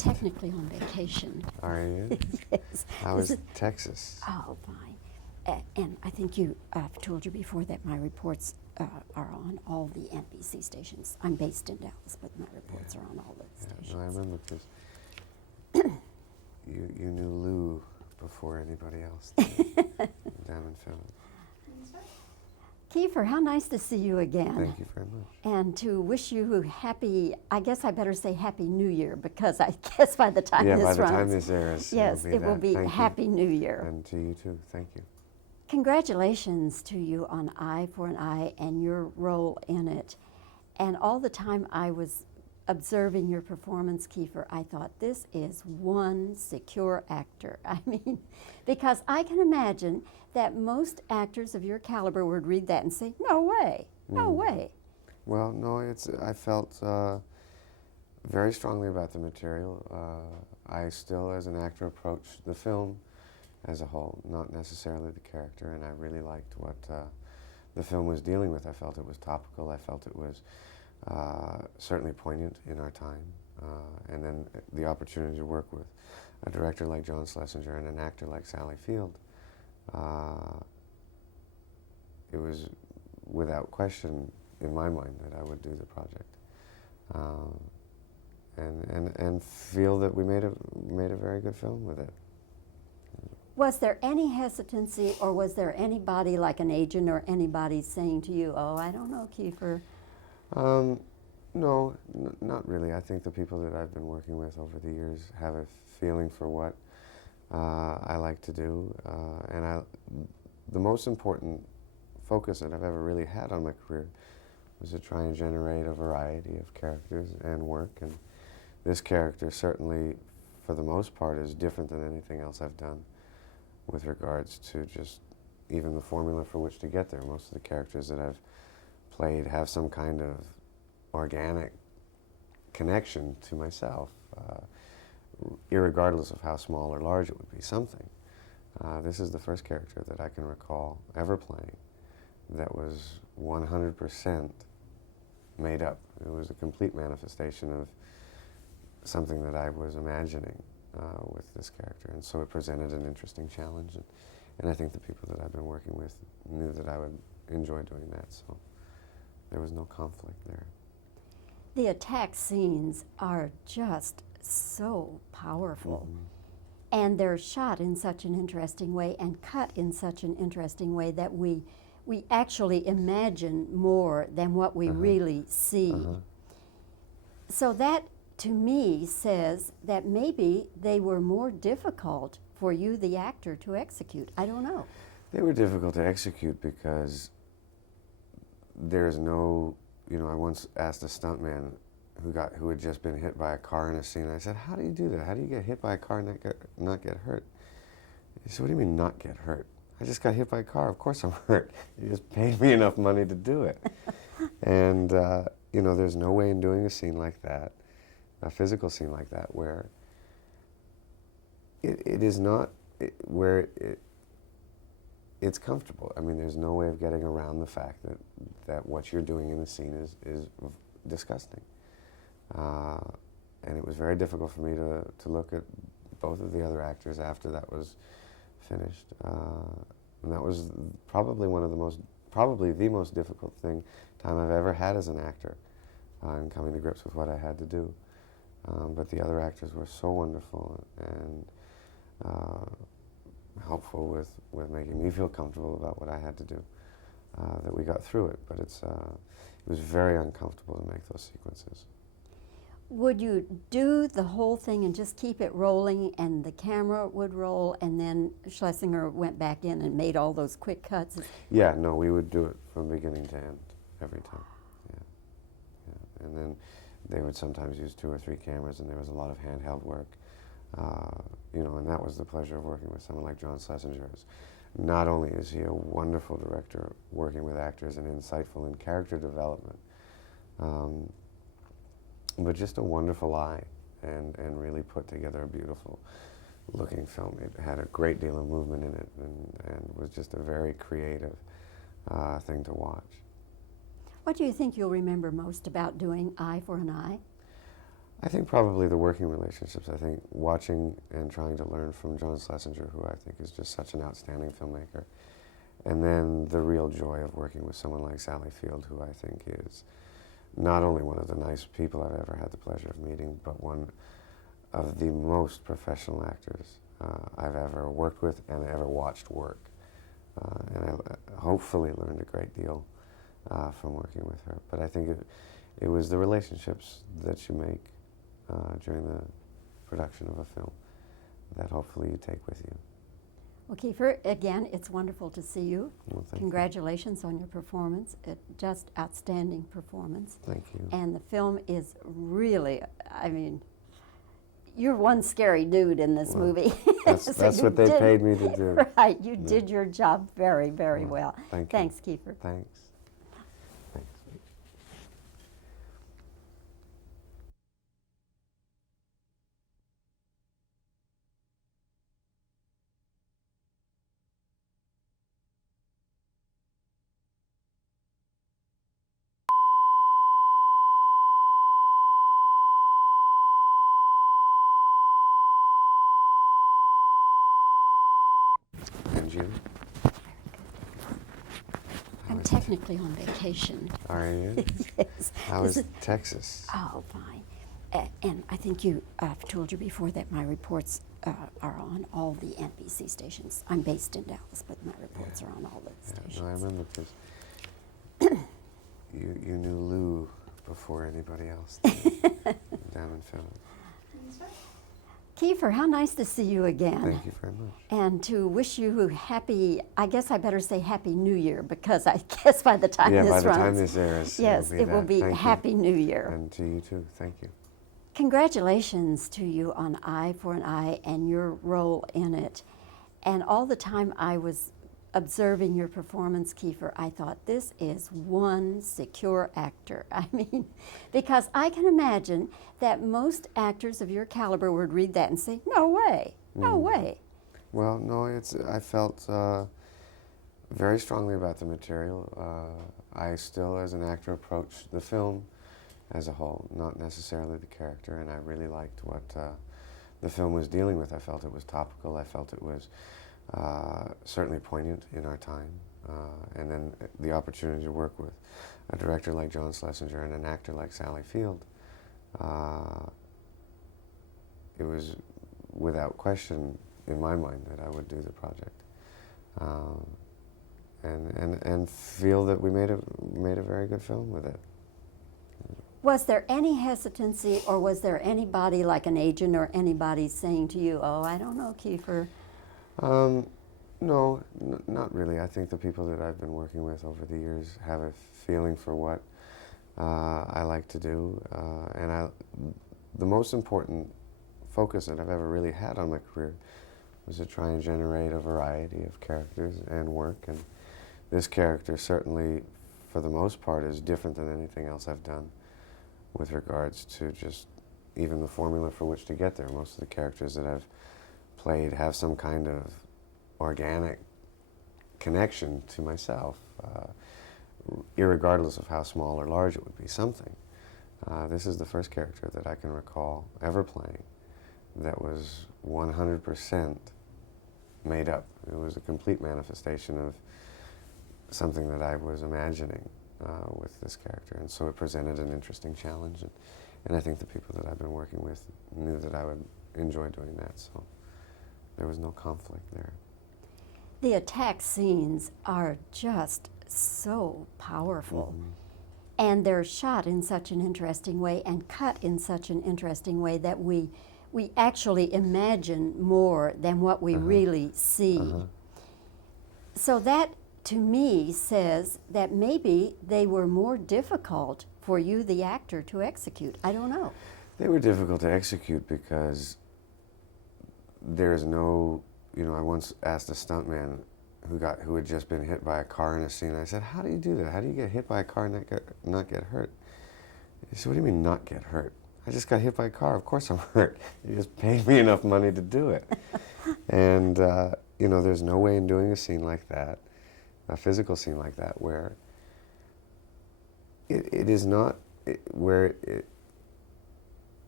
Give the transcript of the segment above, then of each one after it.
technically on vacation. Are you? Yes. How is Texas? Oh, fine. And I think I've told you before that my reports are on all the NBC stations. I'm based in Dallas, but my reports are on all the stations. No, I remember because you knew Lou before anybody else did, down in Philly. Kiefer, how nice to see you again. Thank you very much. And to wish you happy, I guess I better say Happy New Year, because I guess by the time this runs. Yeah, by the time this airs, yes, it will be Thank Happy you. New Year. And to you too, thank you. Congratulations to you on Eye for an Eye and your role in it. And all the time I was observing your performance, Kiefer, I thought, this is one secure actor. I mean, because I can imagine that most actors of your caliber would read that and say, no way, no way. Well, no, I felt very strongly about the material. I still, as an actor, approach the film as a whole, not necessarily the character, and I really liked what the film was dealing with. I felt it was topical. I felt it was certainly poignant in our time. And then the opportunity to work with a director like John Schlesinger and an actor like Sally Field, it was without question in my mind that I would do the project, and feel that we made a very good film with it. Was there any hesitancy, or was there anybody like an agent or anybody saying to you, oh, I don't know, Kiefer? No, not really. I think the people that I've been working with over the years have a feeling for what I like to do, and the most important focus that I've ever really had on my career was to try and generate a variety of characters and work, and this character certainly, for the most part, is different than anything else I've done with regards to just even the formula for which to get there. Most of the characters that I've played have some kind of organic connection to myself, irregardless of how small or large it would be, something. This is the first character that I can recall ever playing that was 100% made up. It was a complete manifestation of something that I was imagining with this character, and so it presented an interesting challenge, and I think the people that I've been working with knew that I would enjoy doing that, so there was no conflict there. The attack scenes are just so powerful, and they're shot in such an interesting way and cut in such an interesting way that we actually imagine more than what we really see. So that, to me, says that maybe they were more difficult for you, the actor, to execute. I don't know. They were difficult to execute because there's no, I once asked a stuntman who had just been hit by a car in a scene, and I said, how do you do that? How do you get hit by a car and not get hurt? He said, what do you mean not get hurt? I just got hit by a car, of course I'm hurt. You just paid me enough money to do it. And, there's no way in doing a scene like that, a physical scene like that, where it is not, it's comfortable. I mean, there's no way of getting around the fact that what you're doing in the scene is disgusting. And it was very difficult for me to look at both of the other actors after that was finished. And that was probably the most difficult time I've ever had as an actor, in coming to grips with what I had to do. But the other actors were so wonderful and helpful with making me feel comfortable about what I had to do, that we got through it. But it was very uncomfortable to make those sequences. Would you do the whole thing and just keep it rolling and the camera would roll, and then Schlesinger went back in and made all those quick cuts? Yeah, no, we would do it from beginning to end every time. Yeah. And then they would sometimes use 2 or 3 cameras, and there was a lot of handheld work. And that was the pleasure of working with someone like John Schlesinger. Not only is he a wonderful director working with actors and insightful in character development, but just a wonderful eye, and really put together a beautiful looking film. It had a great deal of movement in it, and was just a very creative thing to watch. What do you think you'll remember most about doing Eye for an Eye? I think probably the working relationships. I think watching and trying to learn from John Schlesinger, who I think is just such an outstanding filmmaker. And then the real joy of working with someone like Sally Field, who I think is not only one of the nice people I've ever had the pleasure of meeting, but one of the most professional actors I've ever worked with and ever watched work. And I hopefully learned a great deal from working with her. But I think it was the relationships that you make during the production of a film that hopefully you take with you. Well, Kiefer, again, it's wonderful to see you. Well, thank Congratulations on your performance. Just outstanding performance. Thank you. And the film is really, I mean, you're one scary dude in this movie. That's, So that's you what they did- paid me to do. Right, you did your job very, very well. Thank you. Thanks, Kiefer. Thanks. Thanks. And you? I'm was technically on vacation. Are you? Yes. How This is Texas? Oh, fine. And I think I've told you before that my reports are on all the NBC stations. I'm based in Dallas, but my reports are on all the Yeah, stations. no, I remember because you knew Lou before anybody else did, down in Philly. Kiefer, how nice to see you again. Thank you very much. And to wish you happy, I guess I better say Happy New Year, because I guess by the time Yeah, this by the runs. time this airs, Yes, it will that. be Thank you. Happy New Year. And to you too. Thank you. Congratulations to you on Eye for an Eye and your role in it. And all the time I was observing your performance, Kiefer, I thought, this is one secure actor. I mean, because I can imagine that most actors of your caliber would read that and say, no way, no way. Well, no, I felt very strongly about the material. I still, as an actor, approach the film as a whole, not necessarily the character, and I really liked what the film was dealing with. I felt it was topical. I felt it was certainly poignant in our time. And then the opportunity to work with a director like John Schlesinger and an actor like Sally Field, it was without question in my mind that I would do the project. And feel that we made a very good film with it. Was there any hesitancy, or was there anybody like an agent or anybody saying to you, oh, I don't know, Kiefer? No, not really. I think the people that I've been working with over the years have a feeling for what I like to do. And the most important focus that I've ever really had on my career was to try and generate a variety of characters and work. And this character certainly, for the most part, is different than anything else I've done with regards to just even the formula for which to get there. Most of the characters that I've played have some kind of organic connection to myself, irregardless of how small or large it would be, something. This is the first character that I can recall ever playing that was 100% made up. It was a complete manifestation of something that I was imagining with this character, and so it presented an interesting challenge, and I think the people that I've been working with knew that I would enjoy doing that, so there was no conflict there. The attack scenes are just so powerful. Mm-hmm. And they're shot in such an interesting way and cut in such an interesting way that we actually imagine more than what we really see. So that, to me, says that maybe they were more difficult for you, the actor, to execute. I don't know. They were difficult to execute because there's no, I once asked a stuntman who had just been hit by a car in a scene. I said, how do you do that? How do you get hit by a car and not get hurt? He said, what do you mean not get hurt? I just got hit by a car. Of course I'm hurt. You just paid me enough money to do it. And, there's no way in doing a scene like that, a physical scene like that, where it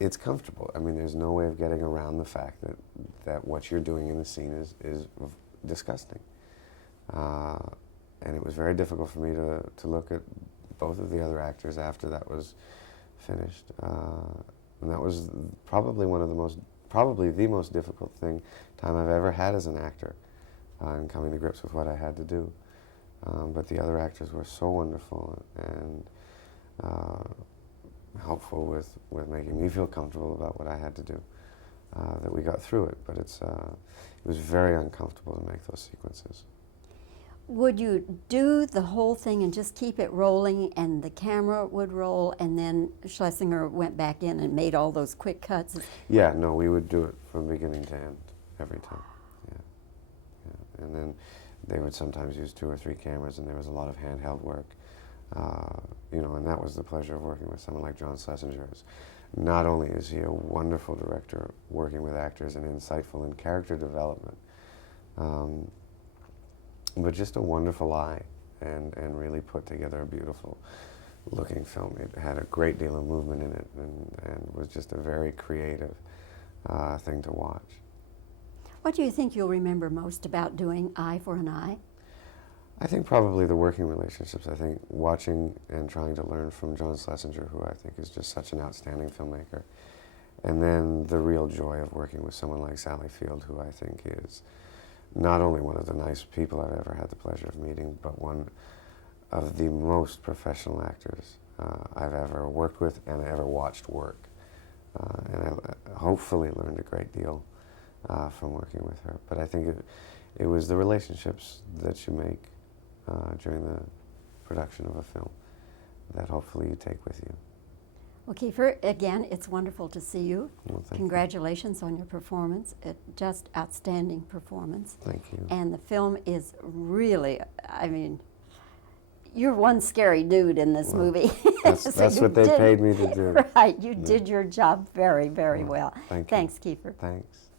it's comfortable. I mean, there's no way of getting around the fact that what you're doing in the scene is disgusting. And it was very difficult for me to look at both of the other actors after that was finished. And that was probably the most difficult time I've ever had as an actor, in coming to grips with what I had to do. But the other actors were so wonderful and helpful with making me feel comfortable about what I had to do, that we got through it. But it was very uncomfortable to make those sequences. Would you do the whole thing and just keep it rolling and the camera would roll, and then Schlesinger went back in and made all those quick cuts? Yeah, no, we would do it from beginning to end every time. Yeah. And then they would sometimes use 2 or 3 cameras, and there was a lot of handheld work. You know, and that was the pleasure of working with someone like John Schlesinger. Not only is he a wonderful director working with actors and insightful in character development, but just a wonderful eye, and really put together a beautiful looking film. It had a great deal of movement in it, and was just a very creative thing to watch. What do you think you'll remember most about doing Eye for an Eye? I think probably the working relationships. I think watching and trying to learn from John Schlesinger, who I think is just such an outstanding filmmaker. And then the real joy of working with someone like Sally Field, who I think is not only one of the nice people I've ever had the pleasure of meeting, but one of the most professional actors I've ever worked with and ever watched work. And I hopefully learned a great deal from working with her. But I think it was the relationships that you make during the production of a film that hopefully you take with you. Well, Kiefer, again, it's wonderful to see you. Well, Congratulations on your performance. Just outstanding performance. Thank you. And the film is really, I mean, you're one scary dude in this movie. That's what they paid me to do. Right, you did your job very, very well. Thank you. Thanks, Kiefer. Thanks.